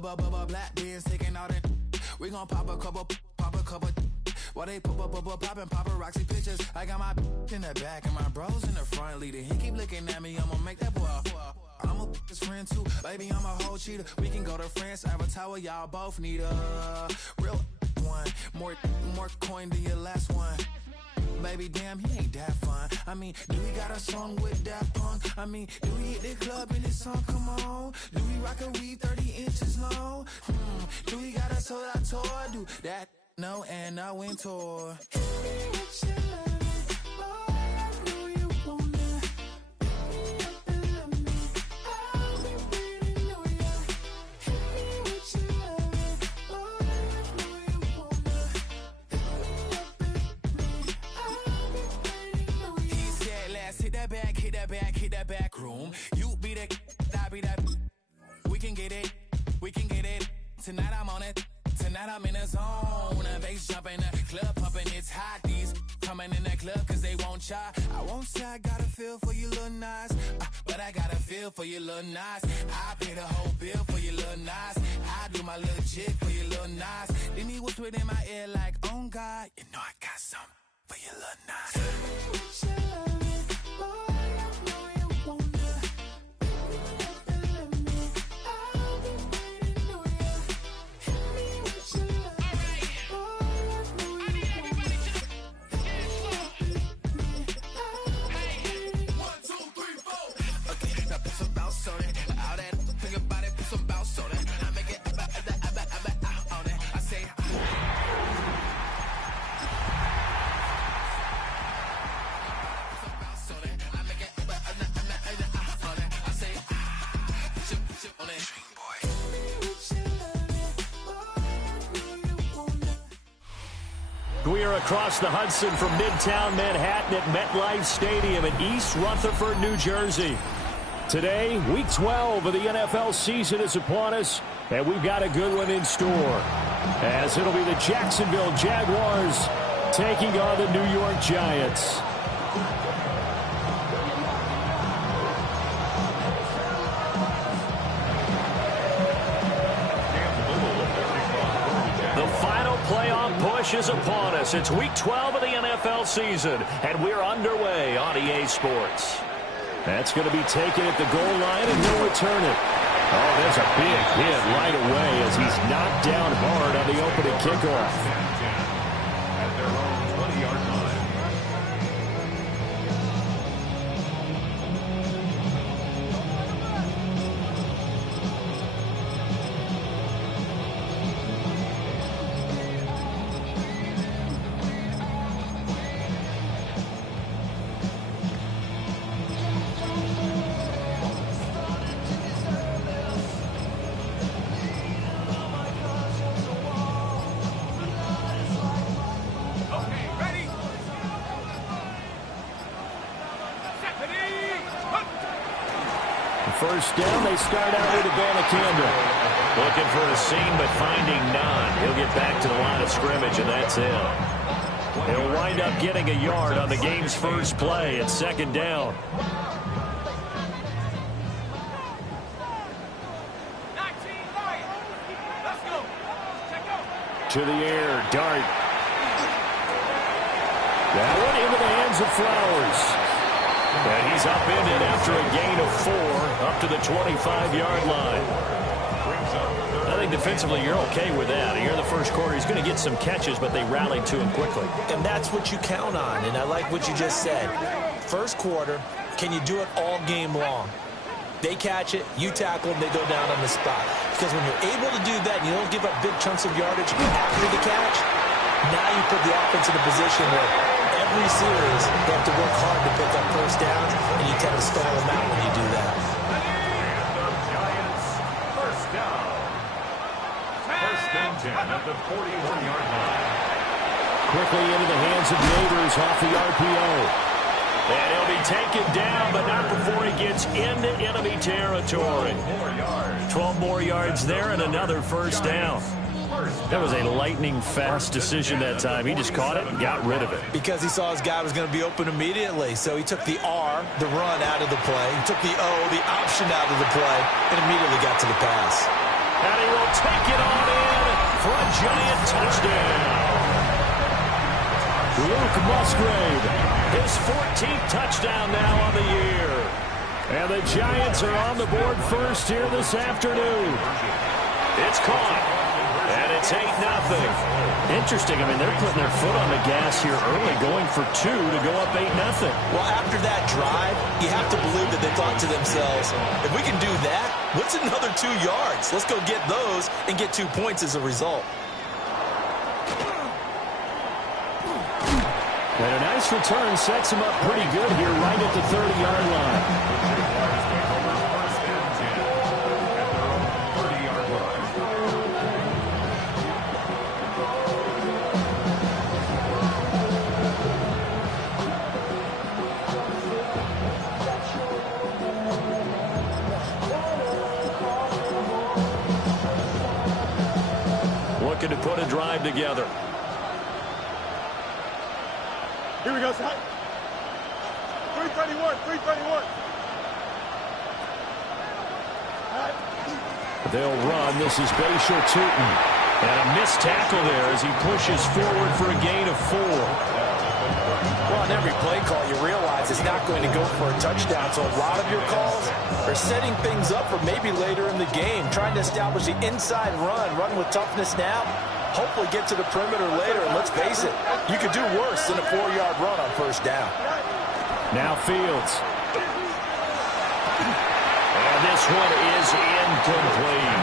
Black beans taking out it. We gon' pop a couple. While they poppin' paparazzi pictures. I got my in the back and my bros in the front leader. He keep looking at me, I'ma make that boy. I'm a his friend too, baby, I'm a whole cheater. We can go to France, Avatar, y'all both need a real one. More coin than your last one. Baby, damn, he ain't that fun. I mean, do we got a song with that punk? I mean, do we hit the club in this song? Come on. Do we rock a weed 30 inches long? Do we got a sold out tour? Do that? No, and I went tour. Hit that back room. You be that, I be that. We can get it. Tonight I'm on it. Tonight I'm in a zone. A bass jumping, a club pumping, it's hot. These coming in that club cause they won't try. I won't say I got a feel for you little nice, but I got a feel for you little nice. I pay the whole bill for you little nice. I do my little chick for you little nice. Then he whispered in my ear like, oh God, you know I got something for you little nice. We are across the Hudson from Midtown Manhattan at MetLife Stadium in East Rutherford, New Jersey. Today, Week 12 of the NFL season is upon us, and we've got a good one in store, as it'll be the Jacksonville Jaguars taking on the New York Giants. Is upon us. It's Week 12 of the NFL season, and we're underway on EA Sports. That's going to be taken at the goal line, and he'll return it. Oh, there's a big hit right away as he's knocked down hard on the opening kickoff. At their own 20-yard line. First down, they start out with Abanikanda. Looking for a seam, but finding none. He'll get back to the line of scrimmage, and that's it. He'll wind up getting a yard on the game's first play at second down. To the air, Dart. That one into the hands of Flowers. And he's up in it after a gain of 4 up to the 25-yard line. I think defensively you're okay with that. Here in the first quarter, he's going to get some catches, but they rallied to him quickly. And that's what you count on, and I like what you just said. First quarter, can you do it all game long? They catch it, you tackle them, they go down on the spot. Because when you're able to do that and you don't give up big chunks of yardage after the catch, now you put the offense in a position where every series they have to work hard to pick up first downs, and you tend to stall them out when you do that. Giants, first down. First and 10 at the 41-yard line. Quickly into the hands of Neighbors off the RPO. And he'll be taken down, but not before he gets into enemy territory. 12 more yards there and another first down. That was a lightning-fast decision that time. He just caught it and got rid of it. Because he saw his guy was going to be open immediately. So he took the R, the run, out of the play. He took the O, the option, out of the play, and immediately got to the pass. And he will take it on in for a Giant touchdown. Luke Musgrave, his 14th touchdown now on the year. And the Giants are on the board first here this afternoon. It's caught, and it's 8-0. Interesting. I mean, they're putting their foot on the gas here early, going for 2 to go up 8-0. Well, after that drive, you have to believe that they thought to themselves, if we can do that, what's another 2 yards? Let's go get those and get 2 points as a result. And a nice return sets him up pretty good here right at the 30-yard line. Looking to put a drive together. Here we go, son. 331, 331. They'll run. This is Bashal Tutin. And a missed tackle there as he pushes forward for a gain of 4. Well, on every play call, you realize it's not going to go for a touchdown. So a lot of your calls are setting things up for maybe later in the game, trying to establish the inside run with toughness now. Hopefully get to the perimeter later, and let's face it, you could do worse than a 4-yard run on first down. Now Fields. And this one is incomplete.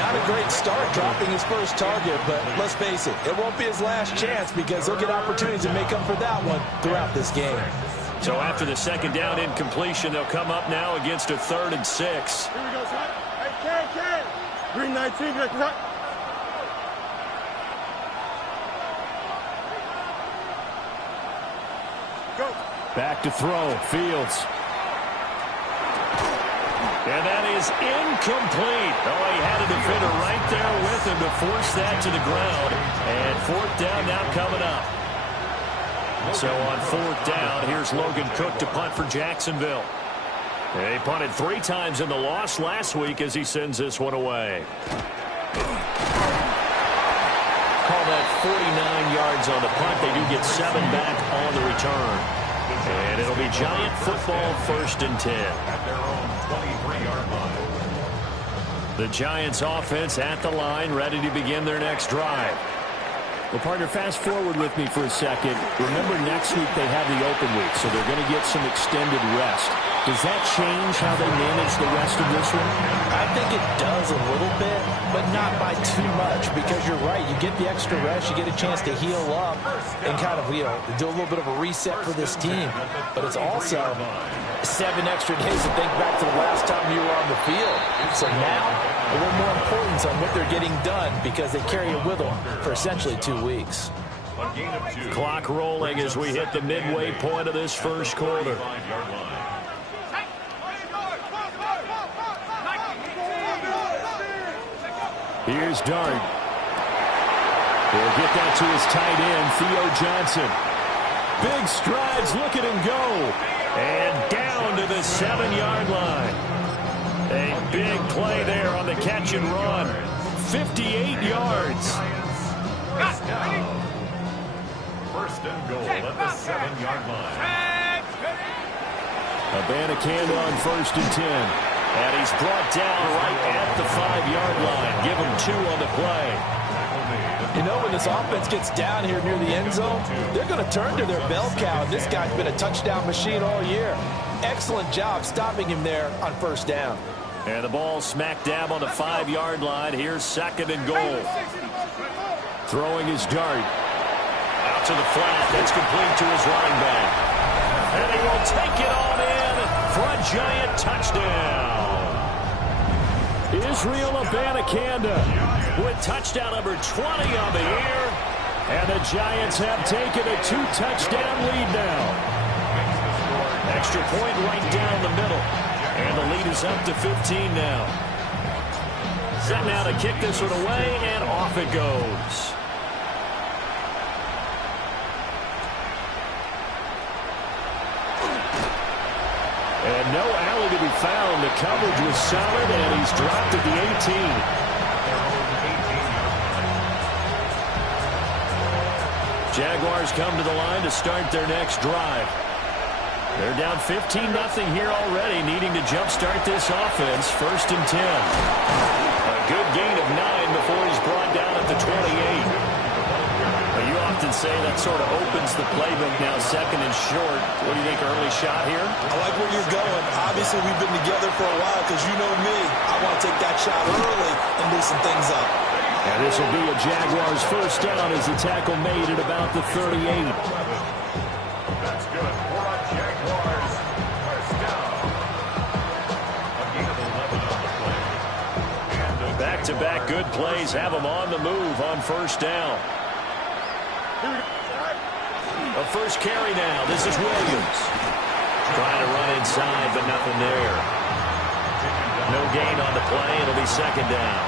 Not a great start dropping his first target, but let's face it, it won't be his last chance because he'll get opportunities to make up for that one throughout this game. So after the second down incompletion, they'll come up now against a 3rd and 6. Here we go, son. Hey, Ken. 319, direct cut. Go. Back to throw. Fields. And that is incomplete. Oh, he had a defender right there with him to force that to the ground. And 4th down now coming up. So on 4th down, here's Logan Cook to punt for Jacksonville. And he punted 3 times in the loss last week as he sends this one away. Call that 49 yards on the punt. They do get 7 back on the return. And it'll be Giant football 1st and 10. At their own 23-yard line. The Giants offense at the line, ready to begin their next drive. Well, partner, fast forward with me for a second. Remember, next week they have the open week, so they're going to get some extended rest. Does that change how they manage the rest of this one? I think it does a little bit, but not by too much, because you're right. You get the extra rest, you get a chance to heal up and kind of, do a little bit of a reset for this team. But it's also 7 extra days to think back to the last time you were on the field. So now, a little more importance on what they're getting done because they carry it with them for essentially 2 weeks. Clock rolling as we hit the midway point of this first quarter. Here's Dart. He'll get that to his tight end, Theo Johnson. Big strides, look at him go. And down to the 7-yard line. A big play there on the catch and run. 58 yards. First and goal at the 7-yard line. Abanikanda on 1st and 10. And he's brought down right at the 5-yard line. Give him 2 on the play. When this offense gets down here near the end zone, they're going to turn to their bell cow. This guy's been a touchdown machine all year. Excellent job stopping him there on 1st down. And the ball smack dab on the 5-yard line. Here's 2nd and goal. Throwing his Dart. Out to the flat. That's complete to his running back. And he will take it on in for a Giant touchdown. Israel Abanikanda with touchdown number 20 on the year. And the Giants have taken a 2-touchdown lead now. Extra point right down the middle. And the lead is up to 15 now. Set now to kick this one away, and off it goes. And no alley to be found. The coverage was solid, and he's dropped at the 18. Jaguars come to the line to start their next drive. They're down 15-0 here already, needing to jumpstart this offense. 1st and 10. A good gain of 9 before he's brought down at the 28. You often say that sort of opens the playbook now, 2nd and short. What do you think, early shot here? I like where you're going. Obviously, we've been together for a while because you know me. I want to take that shot early and loosen things up. And this will be a Jaguars 1st down as the tackle made at about the 38. That's good for a Jaguars 1st down. A gain of 11 on the play. Back-to-back good plays have them on the move on 1st down. A first carry now. This is Williams. Trying to run inside, but nothing there. No gain on the play. It'll be 2nd down.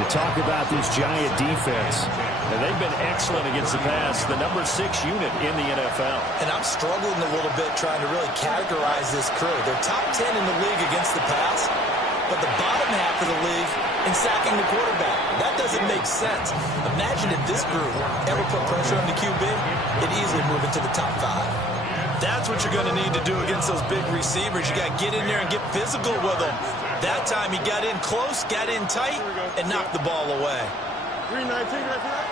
You talk about this Giant defense, and they've been excellent against the pass, the number 6 unit in the NFL. And I'm struggling a little bit trying to really categorize this crew. They're top 10 in the league against the pass, but the bottom half of the league in sacking the quarterback. That doesn't make sense. Imagine if this group ever put pressure on the QB, it'd easily move into the top 5. That's what you're going to need to do against those big receivers. You got to get in there and get physical with them. That time he got in close, got in tight, and knocked the ball away. 319 right there.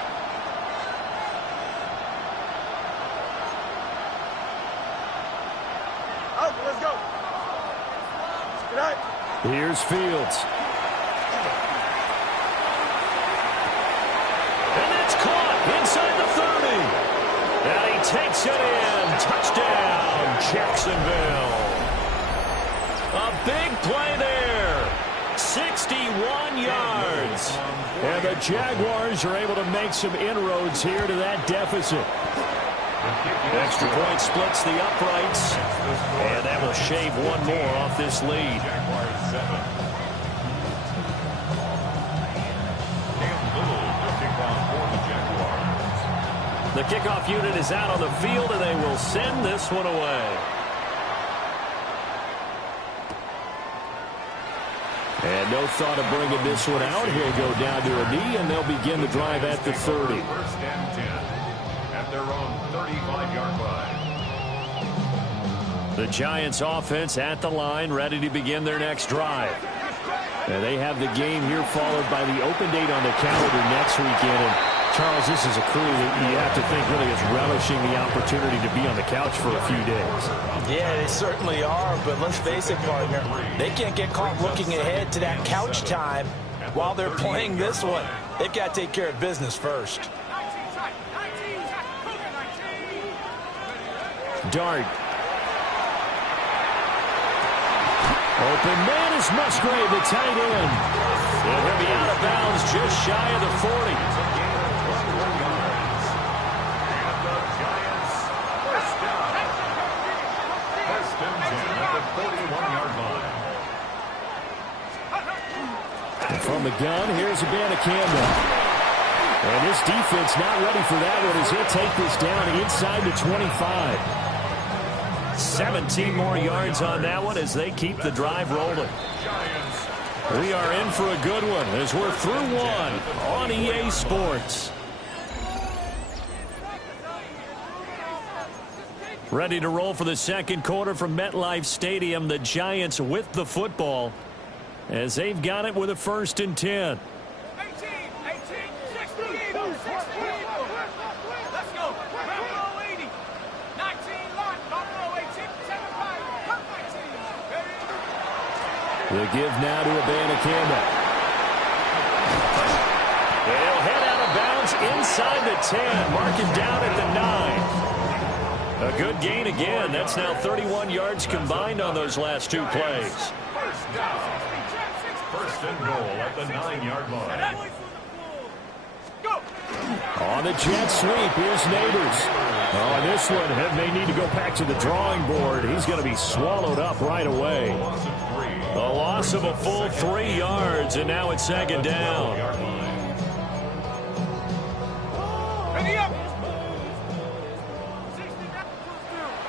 Out, let's go. Good night. Here's Fields. And it's caught inside the 30. And he takes it in. Touchdown, Jacksonville. A big play there. 61 yards. And the Jaguars are able to make some inroads here to that deficit. Extra point splits the uprights. And that will shave one more off this lead. Jaguars 7. Cam Little to kick off for the Jaguars. The kickoff unit is out on the field, and they will send this one away. And no thought of bringing this one out. He'll go down to a knee, and they'll begin the drive at the 30. 1st and 10 at their own 35-yard line. The Giants offense at the line, ready to begin their next drive. And they have the game here followed by the open date on the calendar next weekend. And Charles, this is a crew that you have to think really is relishing the opportunity to be on the couch for a few days. Yeah, they certainly are, but let's face it, partner. They can't get caught looking ahead to that couch time while they're playing this one. They've got to take care of business first. Dart. Open man is Musgrave, the tight end. And he'll be out of bounds just shy of the 40. From the gun, here's Abanikanda. And this defense not ready for that one as he'll take this down inside the 25. 17 more yards on that one as they keep the drive rolling. We are in for a good one as we're through one on EA Sports. Ready to roll for the second quarter from MetLife Stadium. The Giants with the football as they've got it with a 1st and 10. The give now to Abanikanda. They'll head out of bounds inside the 10. Mark it down at the 9. A good gain again. That's now 31 yards combined on those last two plays. 1st down. 1st and goal at the 9-yard line. On the jet sweep, here's Neighbors. Oh, and this one may need to go back to the drawing board. He's going to be swallowed up right away. A loss of a full 3 yards, and now it's 2nd down.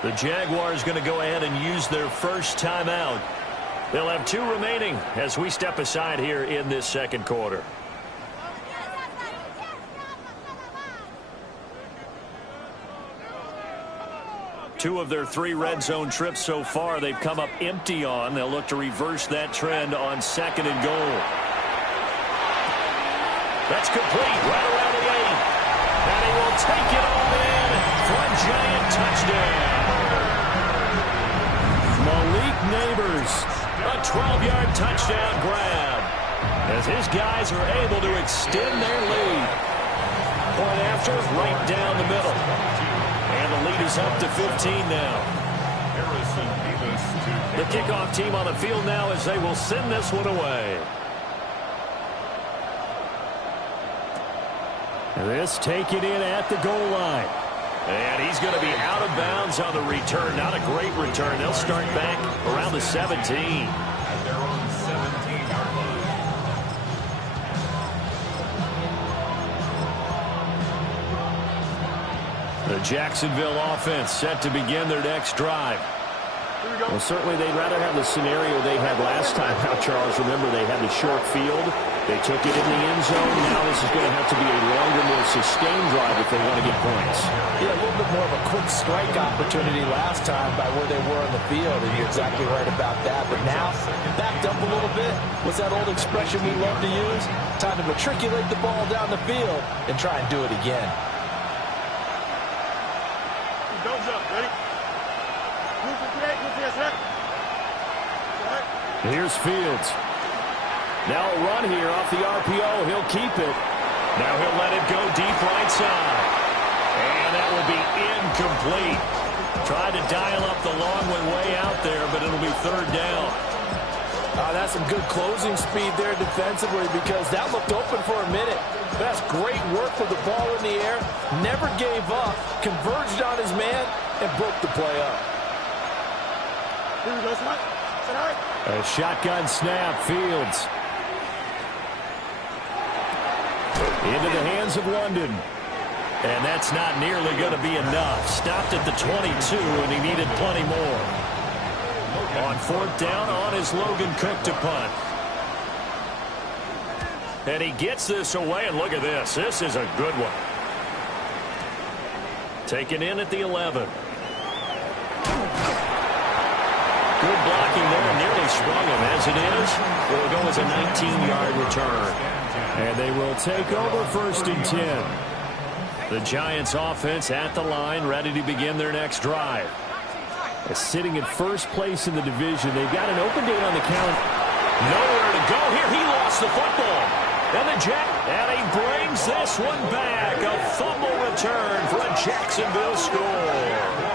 The Jaguars going to go ahead and use their first timeout. They'll have 2 remaining as we step aside here in this second quarter. Two of their 3 red zone trips so far they've come up empty on. They'll look to reverse that trend on 2nd and goal. That's complete right around the 8. And he will take it all in for a giant touchdown. Malik Neighbors, a 12-yard touchdown grab as his guys are able to extend their lead. Point after, right down the middle. And the lead is up to 15 now. The kickoff team on the field now as they will send this one away. This taken in at the goal line. And he's going to be out of bounds on the return. Not a great return. They'll start back around the 17. At their own 17-yard line. The Jacksonville offense set to begin their next drive. Well, certainly they'd rather have the scenario they had last time. Now, Charles, remember they had the short field. They took it in the end zone. Now this is going to have to be a longer, more sustained drive if they want to get points. Yeah, a little bit more of a quick strike opportunity last time by where they were on the field, and you're exactly right about that. But now, backed up a little bit. What's that old expression we love to use? Time to matriculate the ball down the field and try and do it again. Don't jump, ready? Here's Fields. Now a run here off the RPO. He'll keep it. Now he'll let it go deep right side. And that will be incomplete. Tried to dial up the long way out there, but it'll be 3rd down. That's some good closing speed there defensively because that looked open for a minute. That's great work with the ball in the air. Never gave up. Converged on his man and broke the play up. Here we go, Smart. A shotgun snap, Fields. Into the hands of London. And that's not nearly going to be enough. Stopped at the 22, and he needed plenty more. On 4th down, on is Logan Cook to punt. And he gets this away, and look at this. This is a good one. Taken in at the 11. Good blocking there, and nearly sprung him. As it is, it will go as a 19-yard return. And they will take over 1st and 10. The Giants offense at the line, ready to begin their next drive. Sitting in 1st place in the division. They've got an open date on the count. Nowhere to go here. He lost the football. And he brings this one back. A fumble return for a Jacksonville score.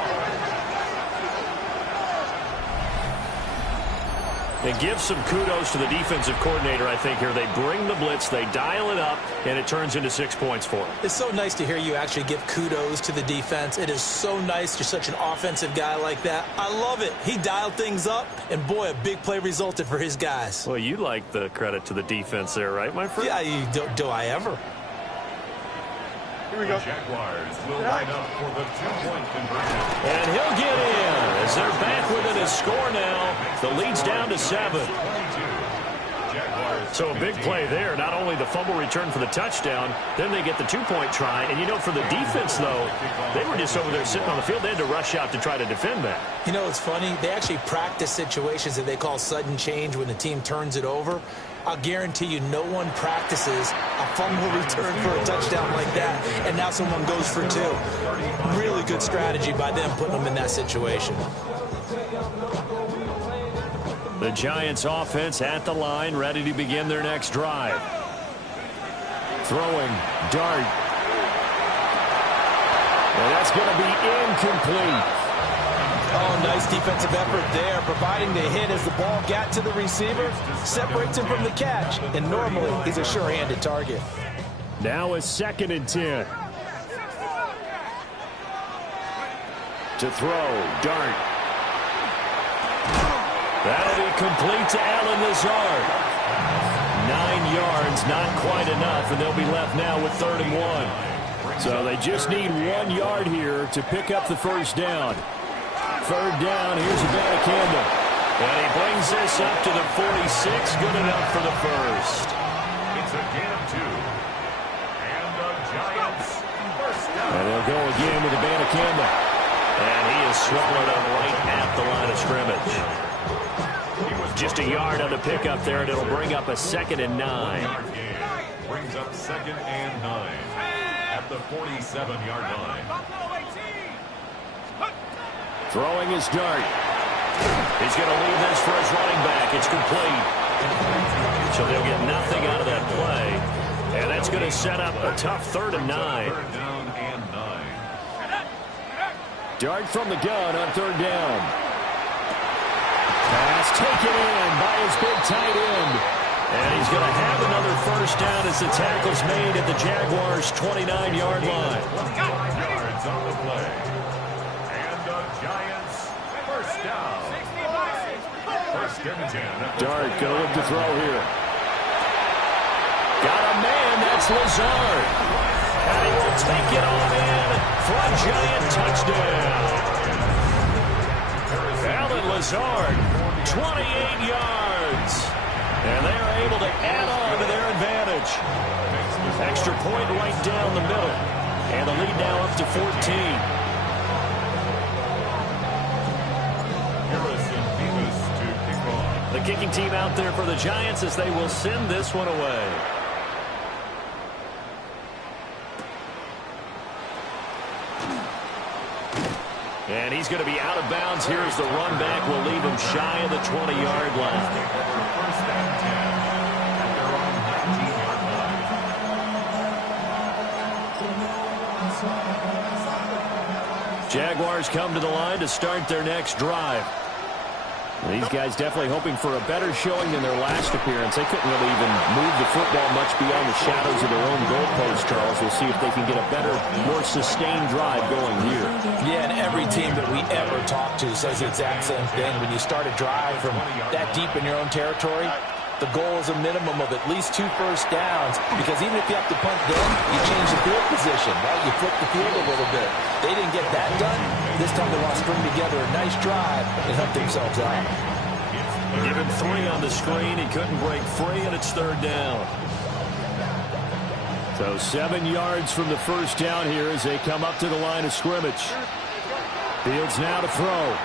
And give some kudos to the defensive coordinator, I think, here. They bring the blitz, they dial it up, and it turns into 6 points for them. It's so nice to hear you actually give kudos to the defense. It is so nice. You're such an offensive guy like that. I love it. He dialed things up, and boy, a big play resulted for his guys. Well, you like the credit to the defense there, right, my friend? Yeah, do I ever? Here we go. The Jaguars will line up for the 2-point conversion. And he'll get in as they're back within a score now. The lead's down to 7. So a big play there. Not only the fumble return for the touchdown, then they get the 2-point try. And, you know, for the defense, though, they were just over there sitting on the field. They had to rush out to try to defend that. You know, it's funny. They actually practice situations that they call sudden change when the team turns it over. I'll guarantee you no one practices a fumble return for a touchdown like that, and now someone goes for 2. Really good strategy by them putting them in that situation. The Giants offense at the line, ready to begin their next drive. Throwing, dart. And that's going to be incomplete. Oh, nice defensive effort there, providing the hit as the ball got to the receiver, separates him from the catch, and normally he's a sure-handed target. Now a 2nd and 10. To throw, dart. That'll be complete to Allen Lazard. 9 yards, not quite enough, and they'll be left now with 3rd and 1. So they just need 1 yard here to pick up the 1st down. third down. Here's Abanikanda. And he brings this up to the 46. Good enough for the first. It's a gain of 2. And the Giants first down. And they'll go again with Abanikanda. And he is swallowed up right at the line of scrimmage. Just a yard on the pickup there, and it'll bring up a 2nd and 9. Brings up 2nd and 9 at the 47-yard line. Throwing his dart. He's going to leave this for his running back. It's complete. So they'll get nothing out of that play. And that's going to set up a tough 3rd and 9. 3rd down and 9. Dart from the gun on 3rd down. Pass taken in by his big tight end. And he's going to have another first down as the tackle's made at the Jaguars' 29-yard line. 5 yards on the play. And the Giants first down. 1st and 10. Dart going to look to throw here. Got a man, that's Lazard. And he will take it on in for a Giant touchdown. Allen Lazard, 28 yards. And they are able to add on to their advantage. Extra point right down the middle. And the lead now up to 14. The kicking team out there for the Giants as they will send this one away. And he's going to be out of bounds here as the run back will leave him shy of the 20-yard line. 1st and 10 at their own 19-yard line. Jaguars come to the line to start their next drive. These guys definitely hoping for a better showing than their last appearance. They couldn't really even move the football much beyond the shadows of their own goalpost, Charles. We'll see if they can get a better, more sustained drive going here. Yeah, and every team that we ever talk to says the exact same thing. When you start a drive from that deep in your own territory, the goal is a minimum of at least 2 first downs, because even if you have to punt then, you change the field position, right? You flip the field a little bit. They didn't get that done. This time they want to string together a nice drive and help themselves out. Given 3 on the screen, he couldn't break free, and it's 3rd down. So 7 yards from the first down here as they come up to the line of scrimmage. Fields now to throw.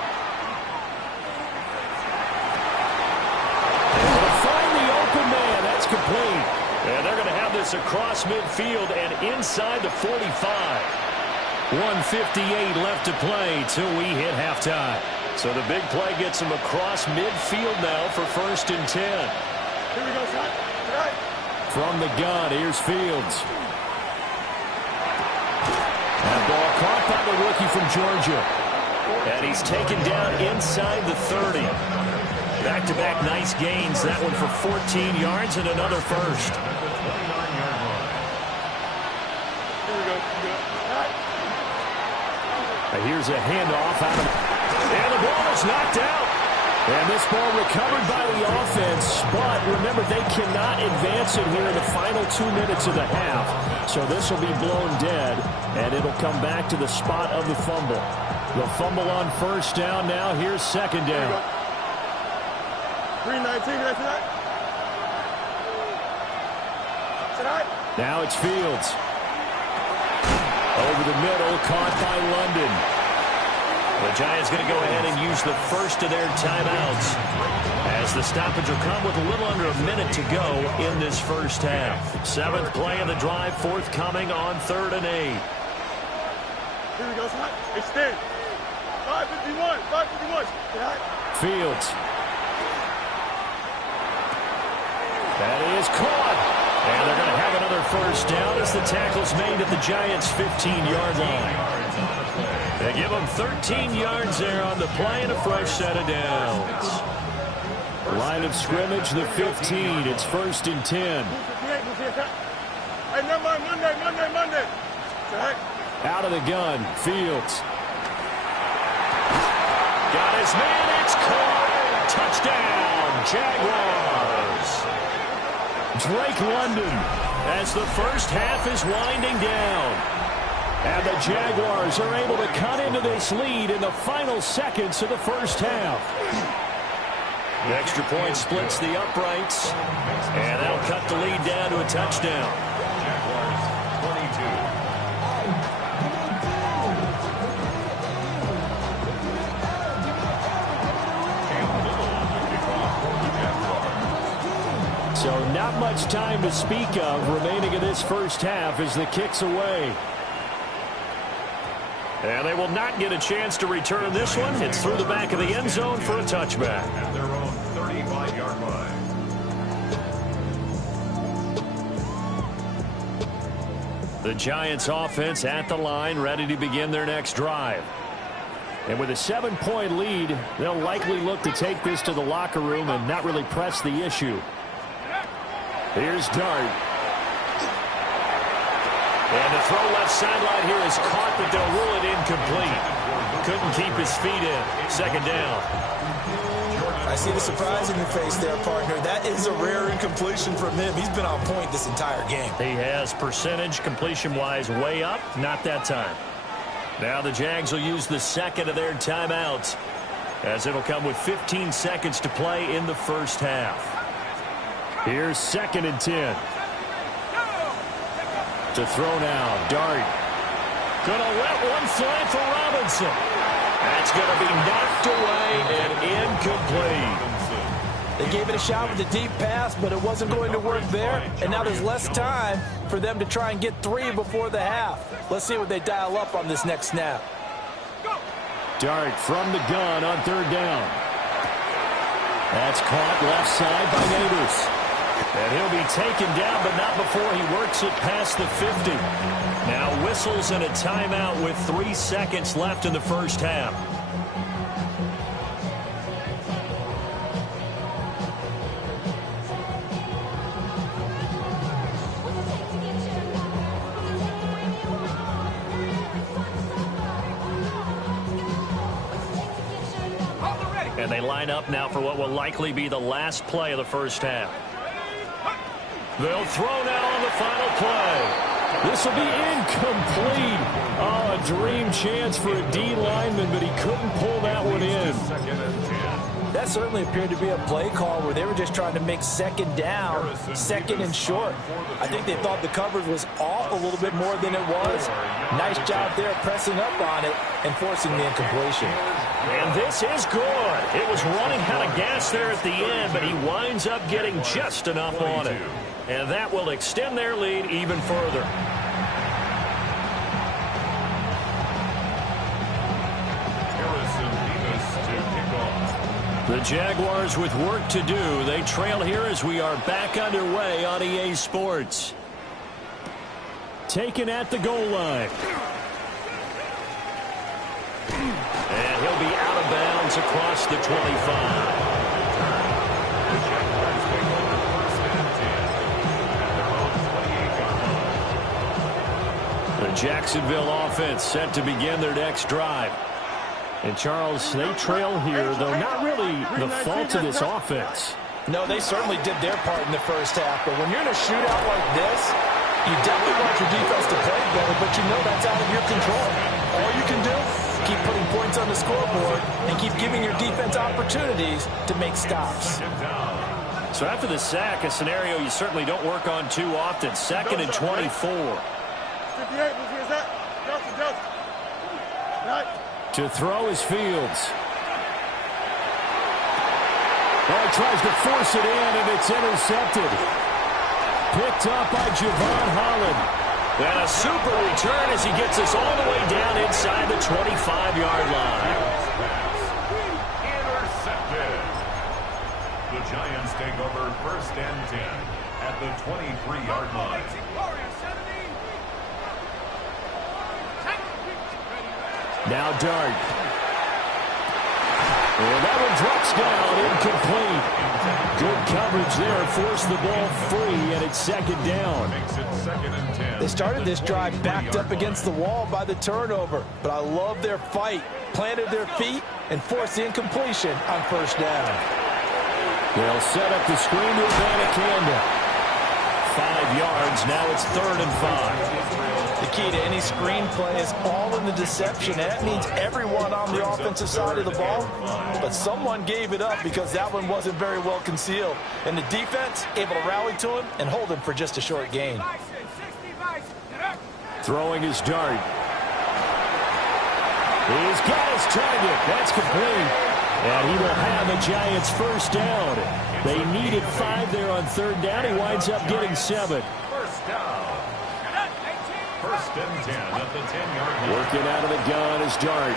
Complete. And they're going to have this across midfield and inside the 45. 1:58 left to play till we hit halftime. So the big play gets them across midfield now for 1st and 10. Here we go, son. Right. From the gun, here's Fields. That ball caught by the rookie from Georgia. And he's taken down inside the 30. Back-to-back nice gains. That one for 14 yards and another first. Here's a handoff out of... And the ball is knocked out. And this ball recovered by the offense. But remember, they cannot advance it here in the final 2 minutes of the half. So this will be blown dead. And it'll come back to the spot of the fumble. The fumble on first down now. Here's 2nd down. 3:19, tonight. Now it's Fields. Over the middle, caught by London. The Giants going to go ahead and use the first of their timeouts as the stoppage will come with a little under a minute to go in this first half. 7th play of the drive forthcoming on 3rd and 8. Here we go, son. Extend. 5:51. 5:51. Fields. That is caught. And they're going to have another first down as the tackle's made at the Giants' 15-yard line. They give them 13 yards there on the play and a fresh set of downs. Line of scrimmage, the 15. It's 1st and 10. Hey, never mind. Monday. Out of the gun, Fields. Got his man, it's caught. Touchdown, Jaguars. Drake London as the first half is winding down. And the Jaguars are able to cut into this lead in the final seconds of the first half. The extra point splits the uprights, and that'll cut the lead down to a touchdown. Jaguars 22. So not much time to speak of remaining in this first half as the kick's away. And they will not get a chance to return this one. It's through the back of the end zone for a touchback. At their own 35-yard line. The Giants offense at the line, ready to begin their next drive. And with a 7-point lead, they'll likely look to take this to the locker room and not really press the issue. Here's Dart. And the throw left sideline here is caught, but they'll rule it incomplete. Couldn't keep his feet in. Second down. I see the surprise in your face there, partner. That is a rare incompletion from him. He's been on point this entire game. He has percentage completion-wise way up. Not that time. Now the Jags will use the second of their timeouts, as it'll come with 15 seconds to play in the first half. Here's 2nd and 10. To throw now, Dart. Gonna let one fly for Robinson. That's gonna be knocked away and incomplete. They gave it a shot with the deep pass, but it wasn't going to work there. And now there's less time for them to try and get 3 before the half. Let's see what they dial up on this next snap. Dart from the gun on 3rd down. That's caught left side by Neighbors. And he'll be taken down, but not before he works it past the 50. Now whistles and a timeout with 3 seconds left in the first half. And they line up now for what will likely be the last play of the first half. They'll throw now on the final play. This will be incomplete. Oh, a dream chance for a D lineman, but he couldn't pull that one in. That certainly appeared to be a play call where they were just trying to make 2nd down, 2nd and short. I think they thought the coverage was off a little bit more than it was. Nice job there pressing up on it and forcing the incompletion. And this is good. It was running out of gas there at the end, but he winds up getting just enough on it. And that will extend their lead even further. The Jaguars with work to do. They trail here as we are back underway on EA Sports. Taken at the goal line. And he'll be out of bounds across the 25. The Jacksonville offense set to begin their next drive. And, Charles, they trail here, though not really the fault of this offense. No, they certainly did their part in the first half. But when you're in a shootout like this, you definitely want your defense to play better, but you know that's out of your control. All you can do, keep putting points on the scoreboard and keep giving your defense opportunities to make stops. So after the sack, a scenario you certainly don't work on too often. 2nd and 24. 58, who's that? Johnson. Right. To throw is Fields. Oh, tries to force it in, and it's intercepted. Picked up by Javon Holland. And a super return as he gets us all the way down inside the 25-yard line. Intercepted. The Giants take over 1st and 10 at the 23-yard line. Now Dart. And that one drops down, incomplete. Good coverage there, forced the ball free, and it's 2nd down. Makes it 2nd and 10. They started this drive backed up against the wall by the turnover, but I love their fight. Planted their feet and forced the incompletion on 1st down. They'll set up the screen to Abanikanda. 5 yards, now it's 3rd and 5. The key to any screenplay is all in the deception. And that means everyone on the offensive side of the ball, but someone gave it up because that one wasn't very well concealed. And the defense able to rally to him and hold him for just a short gain. Throwing his dart. He's got his target. That's complete. And he will have the Giants first down. They needed 5 there on third down. He winds up getting 7. First down. First and 10 at the 10-yard line. Working out of the gun is Dart.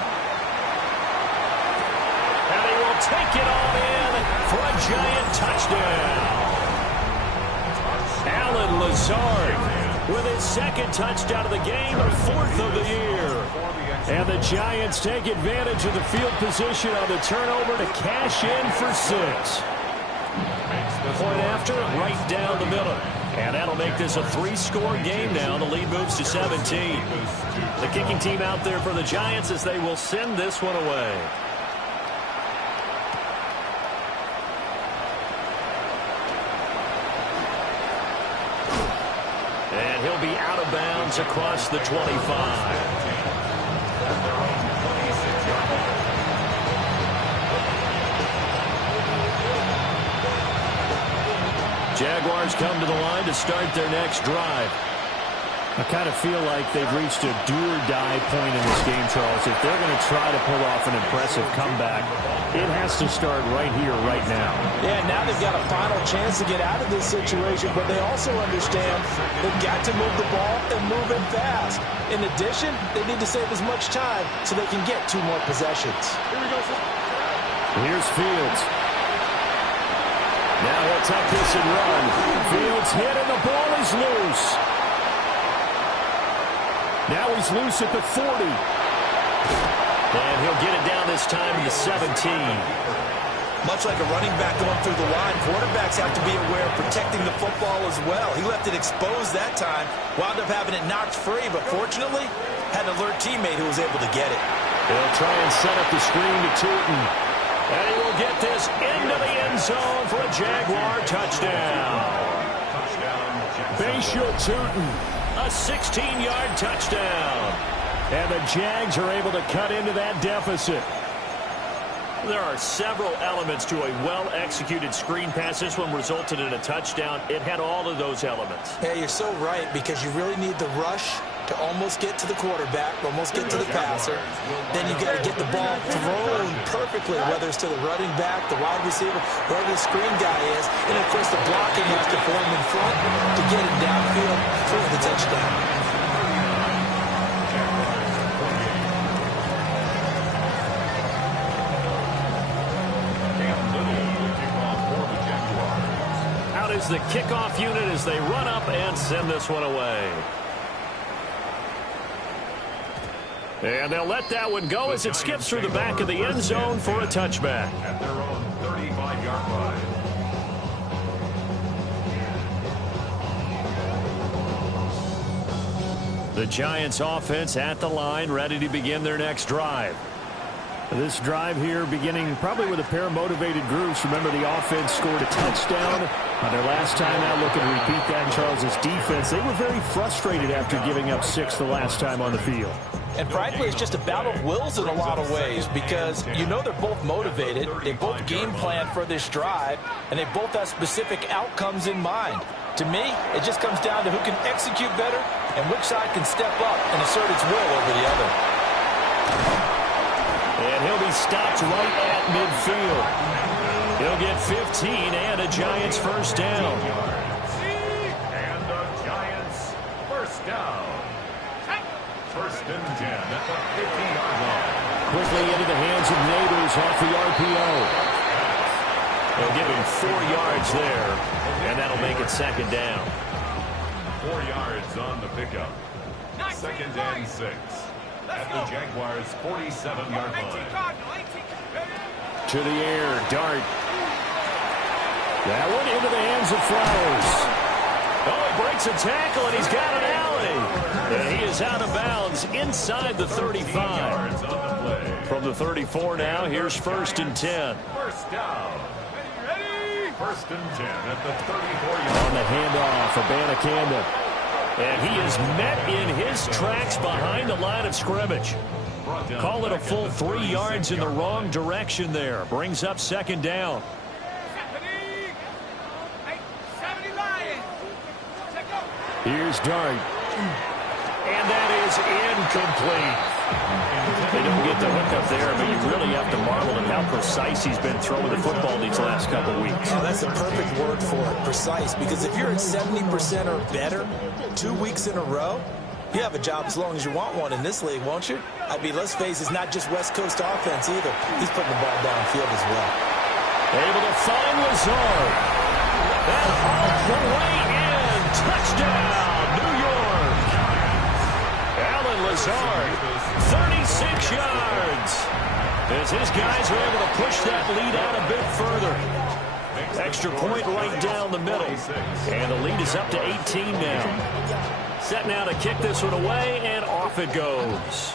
And he will take it all in for a Giant touchdown. Allen Lazard with his second touchdown of the game, 4th of the year. And the Giants take advantage of the field position on the turnover to cash in for 6. Point after, right down the middle. And that'll make this a 3-score game now. The lead moves to 17. The kicking team out there for the Giants as they will send this one away. And he'll be out of bounds across the 25. Jaguars come to the line to start their next drive. I kind of feel like they've reached a do-or-die point in this game, Charles. If they're going to try to pull off an impressive comeback, it has to start right here, right now. Yeah, now they've got a final chance to get out of this situation, but they also understand they've got to move the ball and move it fast. In addition, they need to save as much time so they can get 2 more possessions. Here we go. Here's Fields. Now he'll tuck this and run. Fields hit and the ball is loose. Now he's loose at the 40. And he'll get it down this time to the 17. Much like a running back going through the line, quarterbacks have to be aware of protecting the football as well. He left it exposed that time, wound up having it knocked free, but fortunately had an alert teammate who was able to get it. They'll try and set up the screen to Tootin. And he will get this into the end zone for a Jaguar touchdown. Bashal Tootin, a 16-yard touchdown. And the Jags are able to cut into that deficit. There are several elements to a well-executed screen pass. This one resulted in a touchdown. It had all of those elements. Yeah, you're so right, because you really need the rush to almost get to the quarterback, almost get to the passer. Then you got to get the ball thrown perfectly, whether it's to the running back, the wide receiver, wherever the screen guy is. And, of course, the blocking has to form in front to get him downfield for the touchdown. Out is the kickoff unit as they run up and send this one away. And they'll let that one go as it skips through the back of the end zone for a touchback. At their own 35-yard line. The Giants offense at the line, ready to begin their next drive. This drive here beginning probably with a pair of motivated groups. Remember, the offense scored a touchdown on their last time out. Looking to repeat that in Charles's defense. They were very frustrated after giving up 6 the last time on the field. And frankly, it's just a battle of wills in a lot of ways, because you know they're both motivated, they both game plan for this drive, and they both have specific outcomes in mind. To me, it just comes down to who can execute better and which side can step up and assert its will over the other. And he'll be stopped right at midfield. He'll get 15 and a Giants first down. And the Giants first down. First and 10 at the 50-yard line. Quickly into the hands of Neighbors off the RPO. They'll give him 4 yards there, and that'll make it second down. 4 yards on the pickup. Second and 6 at the Jaguars' 47-yard line. To the air, Dart. That one into the hands of Flowers. Oh, he breaks a tackle, and he's got an alley. And he is out of bounds inside the 35. From the 34 now, here's first and 10. First down. First and 10 at the 34-yard line. On the handoff, Abanikanda. And he is met in his tracks behind the line of scrimmage. Call it a full 3 yards in the wrong direction there. Brings up second down. Here's Dart. And that is incomplete. They don't get the hook up there, but you really have to marvel at how precise he's been throwing the football these last couple weeks. Oh, that's a perfect word for it, precise, because if you're at 70% or better 2 weeks in a row, you have a job as long as you want one in this league, won't you? I mean, let's face it, it's not just West Coast offense either. He's putting the ball downfield as well. Able to find Lazard. And all the way in. Touchdown, New York. Allen Lazard, 36 yards. As his guys are able to push that lead out a bit further. Extra point right down the middle. And the lead is up to 18 now. Set now to kick this one away, and off it goes.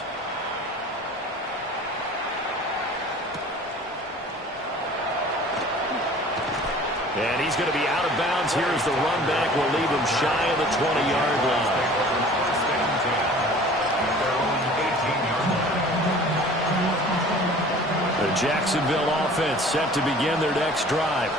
And he's going to be out of bounds. Here's the run back. Will leave him shy of the 20-yard line. The Jacksonville offense set to begin their next drive.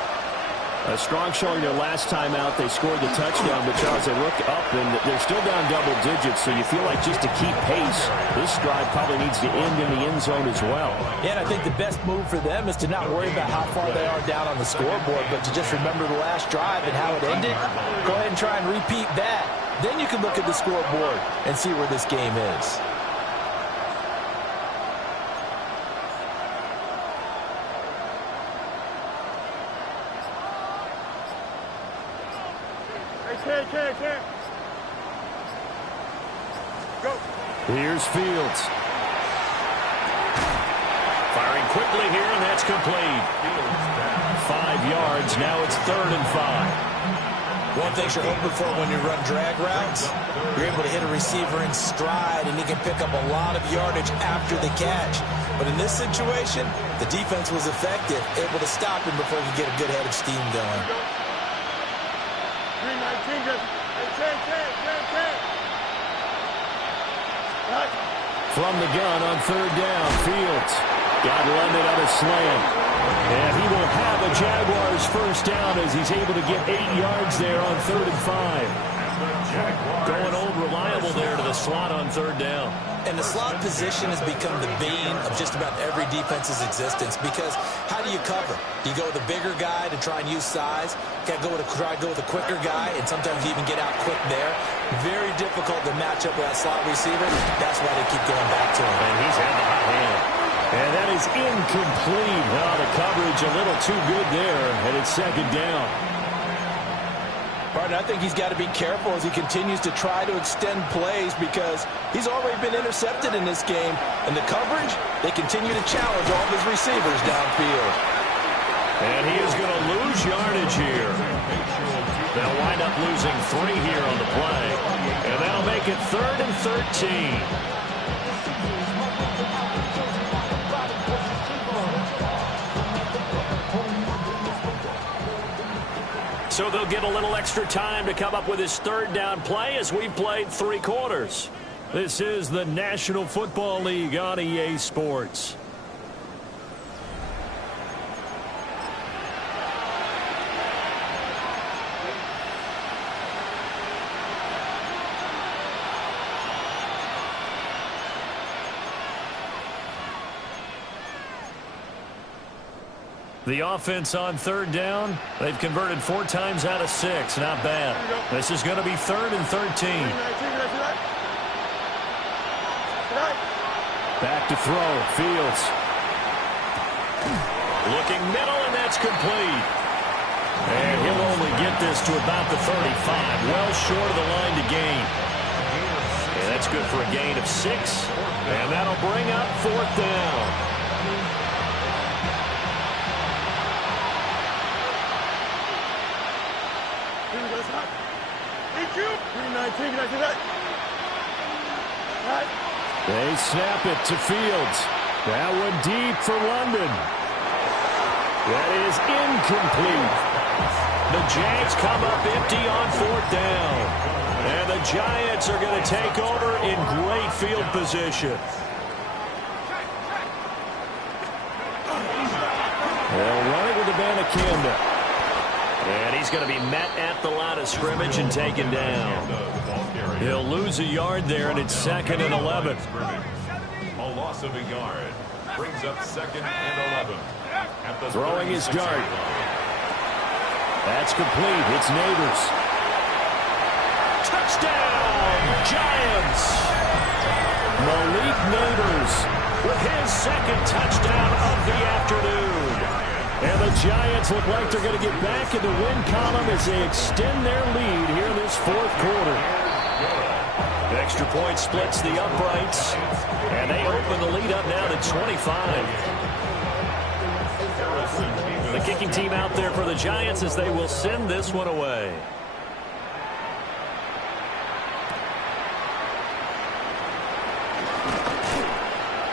A strong showing their last time out. They scored the touchdown, but Charles, they look up, and they're still down double digits, so you feel like just to keep pace, this drive probably needs to end in the end zone as well. Yeah, and I think the best move for them is to not worry about how far they are down on the scoreboard, but to just remember the last drive and how it ended. Go ahead and try and repeat that. Then you can look at the scoreboard and see where this game is. Go. Here's Fields. Firing quickly here, and that's complete. 5 yards. Now it's 3rd and 5. One thing you're hoping for when you run drag routes, you're able to hit a receiver in stride, and he can pick up a lot of yardage after the catch. But in this situation, the defense was effective, able to stop him before he could get a good head of steam going. 319, just From the gun on 3rd down, Fields got London on a slant. And he will have a Jaguars first down as he's able to get 8 yards there on 3rd and 5. Going old reliable there to the slot on 3rd down. And the slot position has become the bane of just about every defense's existence, because how do you cover? Do you go with a bigger guy to try and use size? Try to go with a quicker guy, and sometimes you even get out quick there. Very difficult to match up with that slot receiver. That's why they keep going back to him. And he's had the hot hand. And that is incomplete. Well, the coverage a little too good there, and it's 2nd down. I think he's got to be careful as he continues to try to extend plays, because he's already been intercepted in this game. And the coverage, they continue to challenge all of his receivers downfield. And he is going to lose yardage here. They'll wind up losing 3 here on the play. And that'll make it 3rd and 13. So they'll get a little extra time to come up with his 3rd down play as we've played 3 quarters. This is the National Football League on EA Sports. The offense on 3rd down, they've converted 4 times out of 6. Not bad. This is going to be 3rd and 13. Back to throw. Fields. Looking middle, and that's complete. And he'll only get this to about the 35. Well short of the line to gain. And that's good for a gain of 6. And that'll bring up 4th down. They snap it to Fields. That one deep for London. That is incomplete. The Jags come up empty on 4th down. And the Giants are going to take over in great field position. They'll run it with Abanikanda. And he's going to be met at the line of scrimmage and taken down. He'll lose a yard there, and it's 2nd and 11. A loss of a yard brings up 2nd and 11. Throwing his dart. That's complete. It's Neighbors. Touchdown, Giants! Malik Neighbors with his 2nd touchdown of the afternoon. And the Giants look like they're going to get back in the win column as they extend their lead here in this 4th quarter. The extra point splits the uprights, and they open the lead up now to 25. The kicking team out there for the Giants as they will send this one away.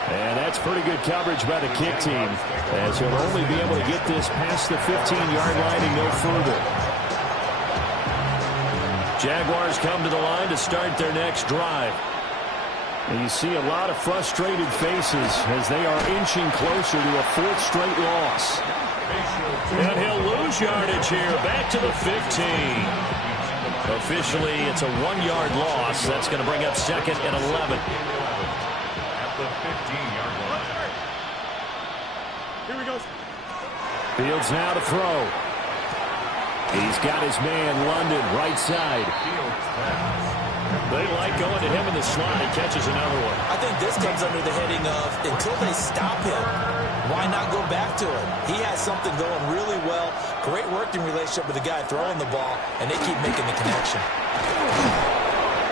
And that's pretty good coverage by the kick team, as he'll only be able to get this past the 15-yard line and no further. Jaguars come to the line to start their next drive. And you see a lot of frustrated faces as they are inching closer to a 4th straight loss. And he'll lose yardage here, back to the 15. Officially, it's a 1-yard loss. That's going to bring up 2nd and 11. The 15-yard line. Here we go. Fields now to throw. He's got his man, London, right side. They like going to him in the slot. He catches another one. I think this comes under the heading of, until they stop him, why not go back to him? He has something going really well. Great working relationship with the guy throwing the ball, and they keep making the connection.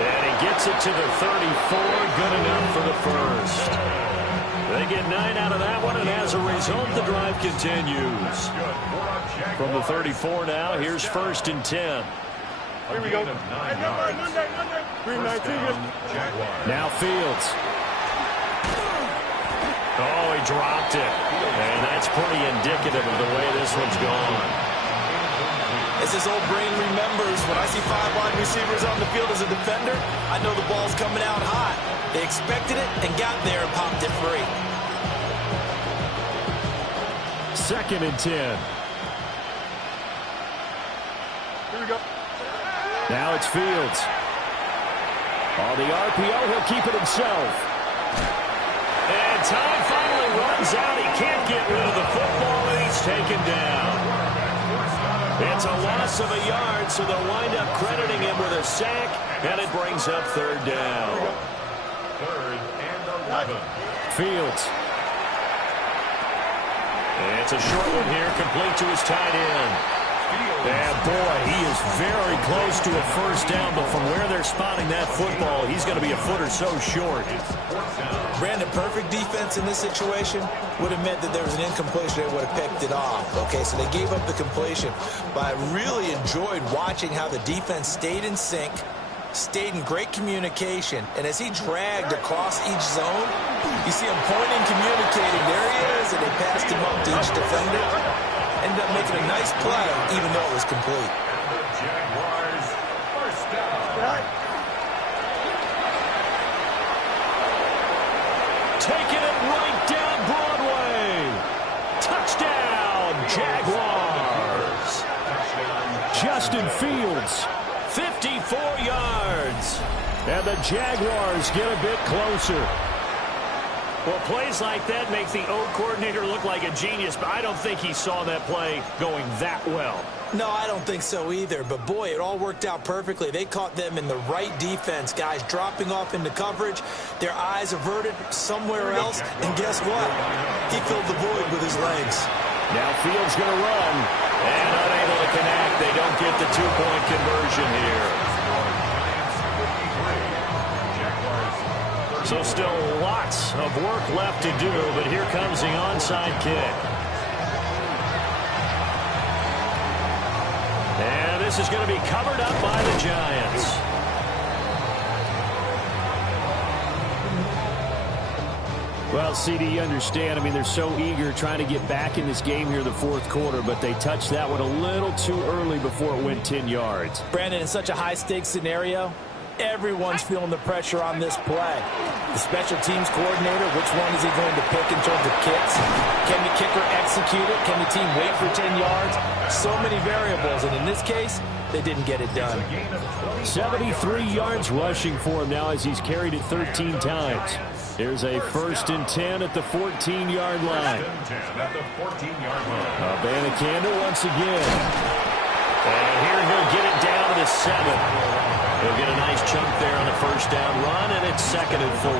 And he gets it to the 34. Good enough for the first. They get 9 out of that one, and as a result, the drive continues. From the 34 now, here's 1st and 10. Here we go. Now Fields. Oh, he dropped it. And that's pretty indicative of the way this one's gone. As his old brain remembers, when I see 5 wide receivers on the field as a defender, I know the ball's coming out hot. They expected it and got there and popped it free. 2nd and 10. Here we go. Now it's Fields. On the RPO, he'll keep it himself. And time finally runs out. He can't get rid of the football, and he's taken down. It's a loss of a yard, so they'll wind up crediting him with a sack, and it brings up 3rd down. 3rd and 11. Fields. It's a short one here, complete to his tight end. And boy, he is very close to a first down, but from where they're spotting that football, he's going to be a foot or so short. Brandon, perfect defense in this situation would have meant that there was an incompletion. They would have picked it off. Okay, so they gave up the completion. But I really enjoyed watching how the defense stayed in sync, stayed in great communication, and as he dragged across each zone, you see him pointing, communicating. There he is, and they passed him up to each defender. Ended up making a nice play, even though it was complete. Jaguars, first down. Taking it right down Broadway. Touchdown, Jaguars. Justin Fields, 54 yards. And the Jaguars get a bit closer. Well, plays like that make the O coordinator look like a genius, but I don't think he saw that play going that well. No, I don't think so either. But, boy, it all worked out perfectly. They caught them in the right defense. Guys dropping off into coverage, their eyes averted somewhere else. And guess what? He filled the void with his legs. Now Fields going to run. And unable to connect. They don't get the two-point conversion here. So still lots of work left to do, but here comes the onside kick. And this is going to be covered up by the Giants. Well, CD, you understand. I mean, they're so eager trying to get back in this game here in the 4th quarter, but they touched that one a little too early before it went 10 yards. Brandon, in such a high-stakes scenario, Everyone's feeling the pressure on this play. The special teams coordinator, which one is he going to pick in terms of kicks? Can the kicker execute it? Can the team wait for 10 yards? So many variables, and in this case, they didn't get it done. 73 yards rushing for him now as he's carried it 13 times. Here's a 1st and 10 at the 14-yard line. Abanikanda once again. And here he'll get it down to the 7. He'll get a nice chunk there on the first down run, and it's 2nd and 4.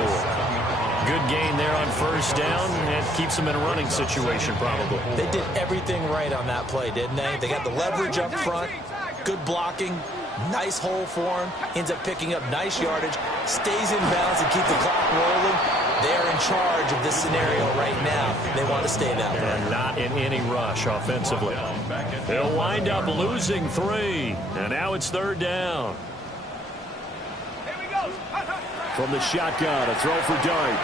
Good gain there on first down, and keeps them in a running situation probably. They did everything right on that play, didn't they? They got the leverage up front, good blocking, nice hole for him, ends up picking up nice yardage, stays in bounds and keep the clock rolling. They're in charge of this scenario right now. They want to stay that way. And not in any rush offensively. They'll wind up losing 3, and now it's 3rd down. From the shotgun, a throw for Dart.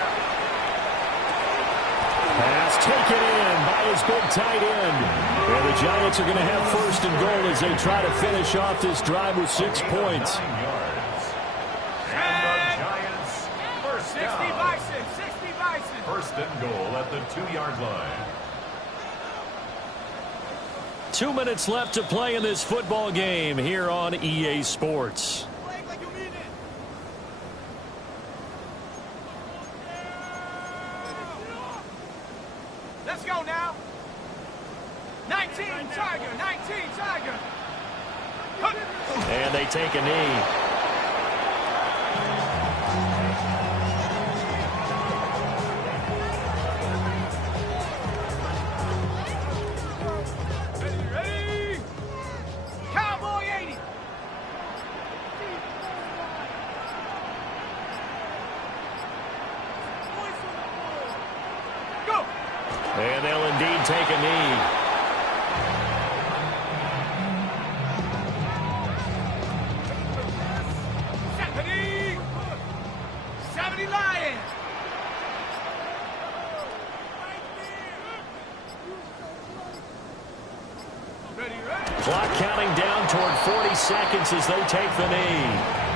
Pass taken in by his big tight end. And the Giants are going to have 1st and goal as they try to finish off this drive with 6 points. And the Giants, first down. 1st and goal at the 2-yard line. 2 minutes left to play in this football game here on EA Sports. Let's go now. 19 Tiger, 19 Tiger. And they take a knee. Ready? Cowboy 80. Go. And they'll indeed take a knee. Clock counting down toward 40 seconds as they take the knee.